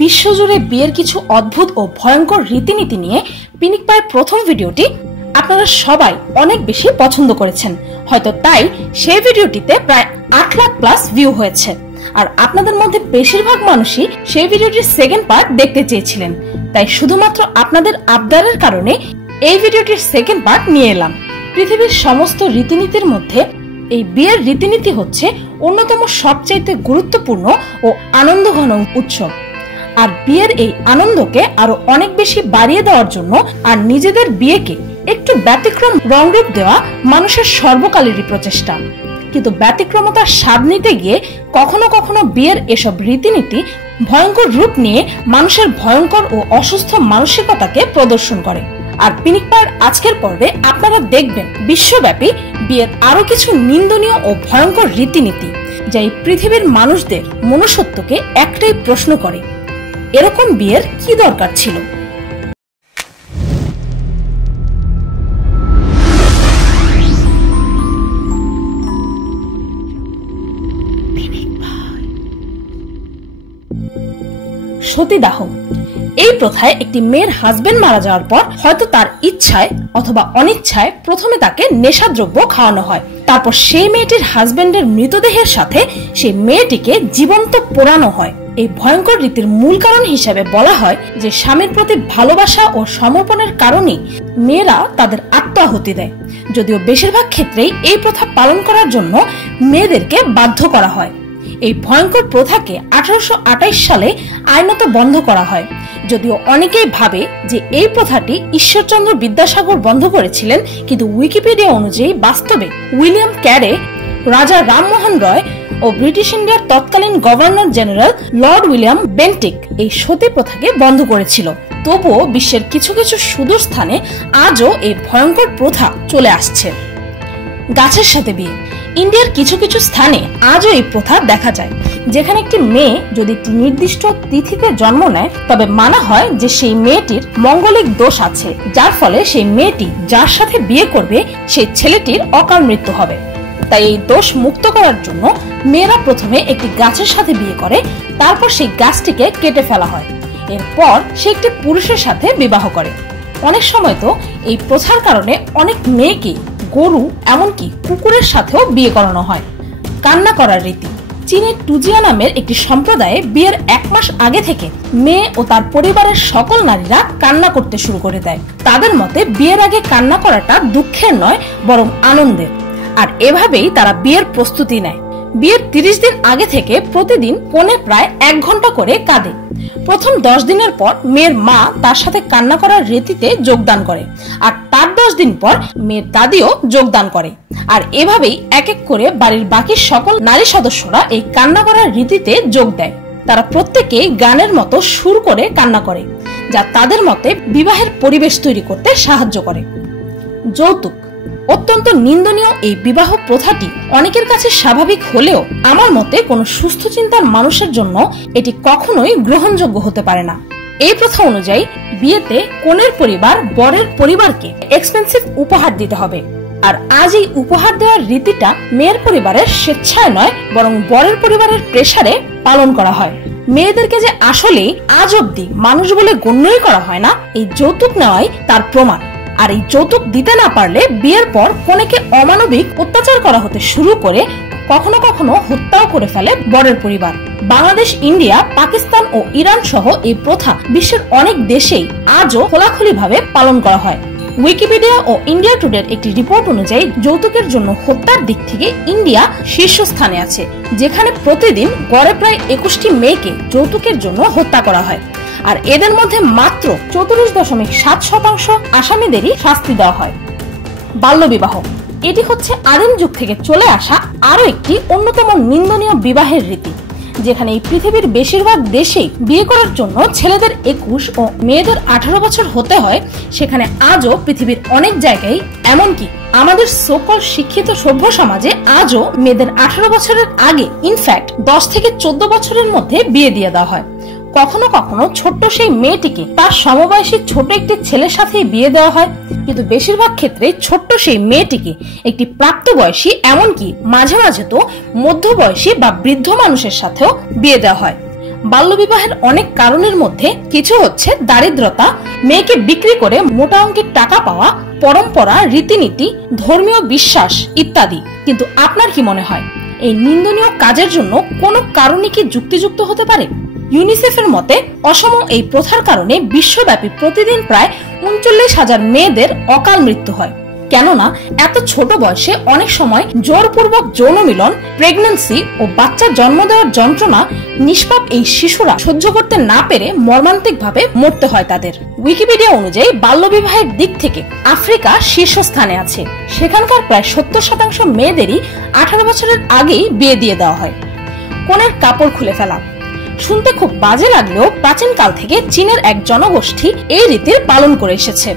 বিশ্বজুড়ে বিয়ের কিছু অদ্ভুত ও ভয়ঙ্কর রীতিনীতি নিয়ে পিনিক পায়ের প্রথম ভিডিওটি আপনারা সবাই অনেক বেশি পছন্দ করেছেন। হয়তো তাই সেই ভিডিওটিতে প্রায় 8 লাখ প্লাস ভিউ হয়েছে। আর আপনাদের মধ্যে বেশিরভাগ মানুষই সেই ভিডিওটির সেকেন্ড পার্ট দেখতে চেয়েছিলেন। তাই শুধুমাত্র আপনাদের আবদারের কারণে এই ভিডিওটির সেকেন্ড পার্ট নিয়ে এলাম। পৃথিবীর সমস্ত রীতিনীতির মধ্যে এই বিয়ের রীতিনীতি হচ্ছে অন্যতম সবচাইতে গুরুত্বপূর্ণ ও আনন্দঘন উৎসব। আর বিয়ের এই আনন্দকে আরো অনেক বেশি বাড়িয়ে দেওয়ার জন্য আর নিজেদের বিয়েকে একটু ব্যতিক্রম রংরূপ দেওয়া মানুষের সর্বকালেরই প্রচেষ্টা। কিন্তু ব্যতিক্রমতার স্বাদ নিতে গিয়ে কখনো কখনো বিয়ের এসব রীতিনীতি ভয়ঙ্কর রূপ নিয়ে মানুষের ভয়ঙ্কর ও অসুস্থ মানসিকতাকে প্রদর্শন করে। আর পিনিক পায়ের আজকের পর্বে আপনারা দেখবেন বিশ্বব্যাপী বিয়ের আরো কিছু নিন্দনীয় ও ভয়ঙ্কর রীতিনীতি, যা এই পৃথিবীর মানুষদের মনুষ্যত্বকে একটাই প্রশ্ন করে, এরকম বিয়ের কি দরকার ছিল। সতীদাহ এই প্রথায় একটি মেয়ের হাজবেন্ড মারা যাওয়ার পর হয়তো তার ইচ্ছায় অথবা অনিচ্ছায় প্রথমে তাকে নেশাদ্রব্য খাওয়ানো হয়। তারপর সেই মেয়েটির হাজবেন্ডের মৃতদেহের সাথে সেই মেয়েটিকে জীবন্ত পোড়ানো হয়। এই ভয়ঙ্কর রীতির মূল কারণ হিসেবে বলা হয় যে স্বামীর প্রতি ভালোবাসা ও সমর্পণের কারণেই মেয়েরা তাদের আত্মাহুতি দেয়। যদিও বেশিরভাগ ক্ষেত্রেই এই প্রথা পালন করার জন্য মেয়েদেরকে বাধ্য করা হয়। এই ভয়ঙ্কর প্রথাকে 1828 সালে আইনত বন্ধ করা হয়। যদিও অনেকেই ভাবে যে এই প্রথাটি ঈশ্বরচন্দ্র বিদ্যাসাগর বন্ধ করেছিলেন, কিন্তু উইকিপিডিয়া অনুযায়ী বাস্তবে উইলিয়াম ক্যারে, রাজা রামমোহন রয় ও ব্রিটিশ ইন্ডিয়ার তৎকালীন governor general Lord William Bentinck এই সতী প্রথাকে বন্ধ করেছিল। তবুও বিশ্বের কিছু কিছু সুদূর স্থানে আজও এই ভয়ঙ্কর প্রথা চলে আসছে। গাছের সাথে বিয়ে ইন্ডিয়ার কিছু কিছু স্থানে আজও এই প্রথা দেখা যায়, যেখানে একটি মেয়ে যদি একটি নির্দিষ্ট তিথিতে জন্ম নেয় তবে মানা হয় যে সেই মেয়েটির মঙ্গলিক দোষ আছে, যার ফলে সেই মেয়েটি যার সাথে বিয়ে করবে সেই ছেলেটির অকাল মৃত্যু হবে। তাই এই দোষ মুক্ত করার জন্য মেয়েরা প্রথমে একটি গাছের সাথে বিয়ে করে, তারপর সেই গাছটিকে কেটে ফেলা হয়। এরপর সে একটি পুরুষের সাথে বিবাহ করে। অনেক সময় তো এই প্রথার কারণে অনেক মেয়েকে গরু এমনকি কুকুরের সাথেও বিয়ে করানো হয়। কান্না করার রীতি চীনের টুজিয়া নামের একটি সম্প্রদায়ে বিয়ের 1 মাস আগে থেকে মেয়ে ও তার পরিবারের সকল নারীরা কান্না করতে শুরু করে দেয়। তাদের মতে বিয়ের আগে কান্না করাটা দুঃখের নয় বরং আনন্দের। আর এভাবেই তারা বিয়ের প্রস্তুতি নেয়। বিয়ের 30 দিন আগে থেকে প্রতিদিন পৌনে প্রায় 1 ঘন্টা করে কাঁদে। প্রথম 10 দিনের পর মেয়ের মা তার সাথে কান্না করার রীতিতে যোগদান করে, আর তার 10 দিন পর মেয়ের দাদিও যোগদান করে। আর এভাবেই এক এক করে বাড়ির বাকি সকল নারী সদস্যরা এই কান্না করার রীতিতে যোগ দেয়। তারা প্রত্যেকেই গানের মতো সুর করে কান্না করে, যা তাদের মতে বিবাহের পরিবেশ তৈরি করতে সাহায্য করে। যৌতুক অত্যন্ত নিন্দনীয় এই বিবাহ প্রথাটি অনেকের কাছে স্বাভাবিক হলেও আমার মতে কোনো সুস্থ চিন্তার মানুষের জন্য এটি কখনোই গ্রহণযোগ্য হতে পারে না। এই প্রথা অনুযায়ী বিয়েতে কনের পরিবার বরের পরিবারকে এক্সপেন্সিভ উপহার দিতে হবে। আর আজ এই উপহার দেওয়ার রীতিটা মেয়ের পরিবারের স্বেচ্ছায় নয় বরং বরের পরিবারের প্রেসারে পালন করা হয়। মেয়েদেরকে যে আসলে আজ অব্দি মানুষ বলে গণ্যই করা হয় না, এই যৌতুক নেওয়াই তার প্রমাণ। আর এই যৌতুক দিতে না পারলে বিয়ের পর কনেকে অমানবিক অত্যাচার করা হতে শুরু করে, কখনো কখনো হত্যাও করে ফেলে বরের পরিবার। বাংলাদেশ, ইন্ডিয়া, পাকিস্তান ও ইরান সহ এই প্রথা বিশ্বের অনেক দেশেই আজও খোলাখুলিভাবে পালন করা হয়। উইকিপিডিয়া ও ইন্ডিয়া টুডের একটি রিপোর্ট অনুযায়ী যৌতুকের জন্য হত্যার দিক থেকে ইন্ডিয়া শীর্ষস্থানে আছে, যেখানে প্রতিদিন গড়ে প্রায় 21টি মেয়েকে যৌতুকের জন্য হত্যা করা হয়। আর এদের মধ্যে মাত্র 34.7% আসামিদেরই শাস্তি দেওয়া হয়। বাল্যবিবাহ এটি হচ্ছে আদিম যুগ থেকে চলে আসা আরো একটি অন্যতম নিন্দনীয় বিবাহের রীতি, যেখানে এই পৃথিবীর বেশিরভাগ দেশেই বিয়ে করার জন্য ছেলেদের 21 ও মেয়েদের 18 বছর হতে হয়। সেখানে আজও পৃথিবীর অনেক জায়গায়, এমনকি আমাদের সকল শিক্ষিত সভ্য সমাজে আজও মেয়েদের 18 বছরের আগে, ইনফ্যাক্ট 10 থেকে 14 বছরের মধ্যে বিয়ে দিয়ে দেওয়া হয়। কখনো কখনো ছোট্ট সেই মেয়েটিকে তার সমবয়সী ছোট একটি ছেলের সাথেই বিয়ে দেওয়া হয়, কিন্তু বেশিরভাগ ক্ষেত্রে ছোট্ট সেই মেয়েটিকে একটি প্রাপ্তবয়সী, এমনকি মাঝে মাঝে তো মধ্যবয়সী বা বৃদ্ধ মানুষের সাথেও বিয়ে দেওয়া হয়। বাল্যবিবাহের অনেক কারণের মধ্যে কিছু হচ্ছে দারিদ্রতা, মেয়েকে বিক্রি করে মোটা অঙ্কের টাকা পাওয়া, পরম্পরা, রীতিনীতি, ধর্মীয় বিশ্বাস ইত্যাদি। কিন্তু আপনার কি মনে হয় এই নিন্দনীয় কাজের জন্য কোনো কারণই কি যুক্তিযুক্ত হতে পারে? ইউনিসেফের মতে অসম এই প্রথার কারণে বিশ্বব্যাপী প্রতিদিন প্রায় 39,000 মেয়েদের অকাল মৃত্যু হয়। কেননা এত ছোট বয়সে অনেক সময় জোরপূর্বক যৌন মিলন, প্রেগন্যান্সি ও বাচ্চা জন্ম দেওয়ার যন্ত্রণা নিষ্পাপ এই শিশুরা সহ্য করতে না পেরে মর্মান্তিকভাবে মরতে হয় তাদের। উইকিপিডিয়া অনুযায়ী বাল্যবিবাহের দিক থেকে আফ্রিকা শীর্ষস্থানে আছে। সেখানকার প্রায় 70% মেয়েদেরই 18 বছরের আগেই বিয়ে দিয়ে দেওয়া হয়। কনের কাপড় খুলে ফেলা শুনতে খুব বাজে লাগলেও প্রাচীনকাল থেকে চীনের এক জনগোষ্ঠী এই রীতির পালন করে এসেছে।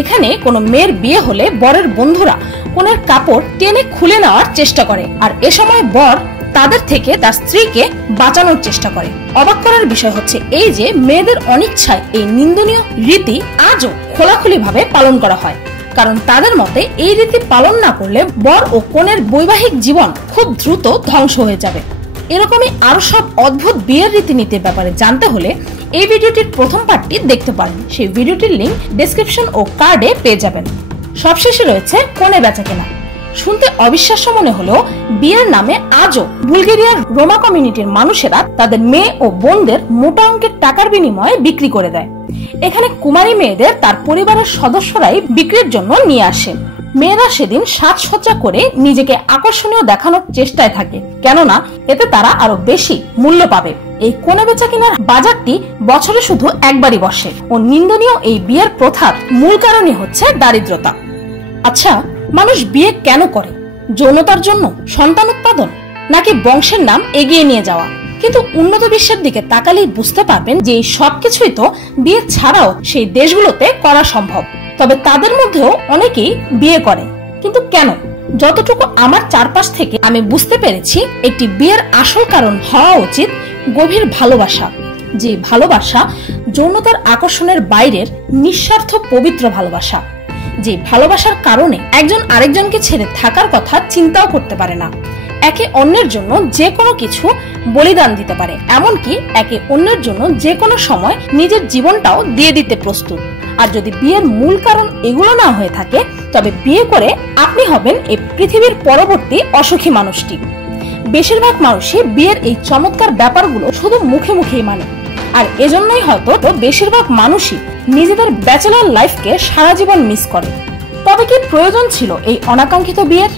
এখানে কোনো মেয়ের বিয়ে হলে বরের বন্ধুরা কনের কাপড় টেনে খুলে নেওয়ার চেষ্টা করে, আর এ সময় বর তাদের থেকে তার স্ত্রীকে বাঁচানোর চেষ্টা করে। অবাক করার বিষয় হচ্ছে এই যে মেয়েদের অনিচ্ছায় এই নিন্দনীয় রীতি আজও খোলাখুলি ভাবে পালন করা হয়, কারণ তাদের মতে এই রীতি পালন না করলে বর ও কনের বৈবাহিক জীবন খুব দ্রুত ধ্বংস হয়ে যাবে। এরকমই আরো সব অদ্ভুত বিয়ের রীতিনীতির ব্যাপারে জানতে হলে এই ভিডিওটির প্রথম পার্টটি দেখতে পারেন। সেই ভিডিওটির লিংক ডেসক্রিপশন ও কার্ডে পেয়ে যাবেন। সবশেষে রয়েছে কনে বেচাকেনা। শুনতে অবিশ্বাস্য মনে হলেও বিয়ের নামে আজও বুলগেরিয়ার রোমা কমিউনিটির মানুষেরা তাদের মেয়ে ও বোনদের মোটা অঙ্কের টাকার বিনিময়ে বিক্রি করে দেয়। এখানে কুমারী মেয়েদের তার পরিবারের সদস্যরাই বিক্রির জন্য নিয়ে আসে। মেয়েরা সেদিন সাজসজ্জা করে নিজেকে আকর্ষণীয় দেখানোর চেষ্টায় থাকে, কেননা এতে তারা আরো বেশি মূল্য পাবে। এই কনে বেচা কেনার বাজারটি বছরে শুধু একবারই বসে ও নিন্দনীয় এই বিয়ের প্রথার মূল কারণই হচ্ছে দারিদ্রতা। আচ্ছা, মানুষ বিয়ে কেন করে? যৌনতার জন্য, সন্তান উৎপাদন, নাকি বংশের নাম এগিয়ে নিয়ে যাওয়া? কিন্তু উন্নত বিশ্বের দিকে তাকালেই বুঝতে পারবেন যে এই সবকিছুই তো বিয়ে ছাড়াও সেই দেশগুলোতে করা সম্ভব। তবে তাদের মধ্যেও অনেকেই বিয়ে করে, কিন্তু কেন? যতটুকু আমার চারপাশ থেকে আমি বুঝতে পেরেছি, একটি বিয়ের আসল কারণ হওয়া উচিত গভীর ভালোবাসা। যে ভালোবাসা যৌনতার আকর্ষণের বাইরের নিঃস্বার্থ পবিত্র ভালোবাসা। যে ভালোবাসার কারণে একজন আরেকজনকে ছেড়ে থাকার কথা চিন্তাও করতে পারে না। একে অন্যের জন্য যে কোনো কিছু বলিদান দিতে পারে, এমনকি একে অন্যের জন্য যে কোনো সময় নিজের জীবনটাও দিয়ে দিতে প্রস্তুত। আর যদি বিয়ের মূল কারণ এগুলো না হয়ে থাকে, তবে বিয়ে করে আপনি হবেন এই পৃথিবীর পরবর্তী অসুখী মানুষটি। বেশিরভাগ মানুষই বিয়ের এই চমৎকার ব্যাপারগুলো শুধু মুখে মুখেই মানে, আর এজন্যই হয়তো বেশিরভাগ মানুষই নিজেদের ব্যাচেলর লাইফকে সারা জীবন মিস করে। তবে কি প্রয়োজন ছিল এই অনাকাঙ্ক্ষিত বিয়ের?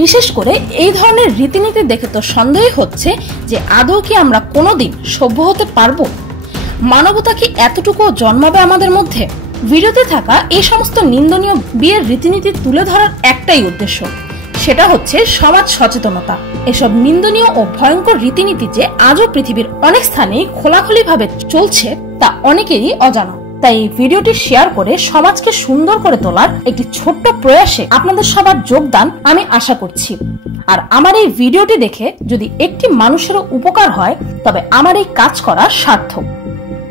বিশেষ করে এই ধরনের রীতিনীতি দেখে তো সন্দেহ হচ্ছে যে আদৌ কি আমরা কোনোদিন সভ্য হতে পারবো? মানবতা কি এতটুকু জন্মাবে আমাদের মধ্যে? ভিডিওতে থাকা এই সমস্ত নিন্দনীয় বিয়ের রীতিনীতি তুলে ধরার একটাই উদ্দেশ্য, সেটা হচ্ছে সমাজ সচেতনতা। এসব নিন্দনীয় ও ভয়ঙ্কর রীতিনীতি যে আজও পৃথিবীর অনেক স্থানেই খোলাখুলি ভাবে চলছে তা অনেকেরই অজানা। তাই এই ভিডিওটি শেয়ার করে সমাজকে সুন্দর করে তোলার একটি ছোট্ট প্রয়াসে আপনাদের সবার যোগদান আমি আশা করছি। আর আমার এই ভিডিওটি দেখে যদি একটি মানুষেরও উপকার হয়, তবে আমার এই কাজ করা সার্থক।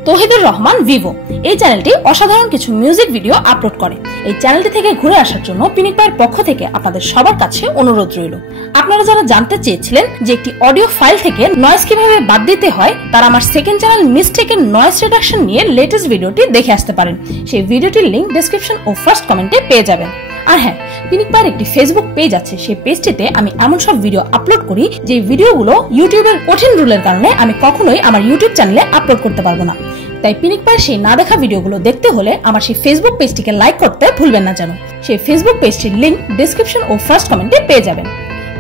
তৌহিদুর রহমান ভিভো এই চ্যানেলটি অসাধারণ কিছু মিউজিক ভিডিও আপলোড করে। এই চ্যানেলটি থেকে ঘুরে আসার জন্য পিনিক ভাইয়ের পক্ষ থেকে আপনাদের সবার কাছে অনুরোধ রইল। আপনারা যারা জানতে চেয়েছিলেন যে একটি অডিও ফাইল থেকে নয়েজ কিভাবে বাদ দিতে হয়, তারা আমার সেকেন্ড চ্যানেল মিস্টেকের নয়েজ রিডাকশন নিয়ে লেটেস্ট ভিডিওটি দেখে আসতে পারেন। সেই ভিডিওটির লিংক ডেসক্রিপশন ও ফার্স্ট কমেন্টে পেয়ে যাবেন। আর হ্যাঁ, পিনিক ভাইয়ের একটি ফেসবুক পেজ আছে। সেই পেজটিতে আমি এমন সব ভিডিও আপলোড করি যে ভিডিওগুলো ইউটিউবের কঠিন রুলের কারণে আমি কখনোই আমার ইউটিউব চ্যানেলে আপলোড করতে পারবো না। তাই পিনিক ভাইয়ের সেই না দেখা ভিডিওগুলো দেখতে হলে আমার সেই ফেসবুক পেজটিকে লাইক করতে ভুলবেন না যেন। সেই ফেসবুক পেজটির লিংক ডেসক্রিপশন ও ফার্স্ট কমেন্টে পেয়ে যাবেন।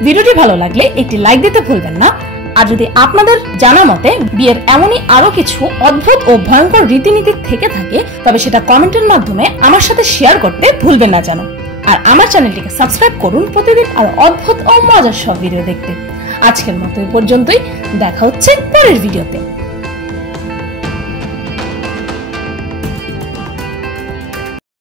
ভিডিওটি ভালো লাগলে একটি লাইক দিতে ভুলবেন না। আর যদি আপনাদের জানা মতে বিয়ের এমনই আরো কিছু অদ্ভুত ও ভয়ঙ্কর রীতিনীতি থেকে থাকে, তবে সেটা কমেন্টের মাধ্যমে আমার সাথে শেয়ার করতে ভুলবেন না যেন। আর আমার চ্যানেলটিকে সাবস্ক্রাইব করুন প্রতিদিন আরো অদ্ভুত ও মজার সব ভিডিও দেখতে। আজকের মতো এই পর্যন্তই, দেখা হচ্ছে পরের ভিডিওতে।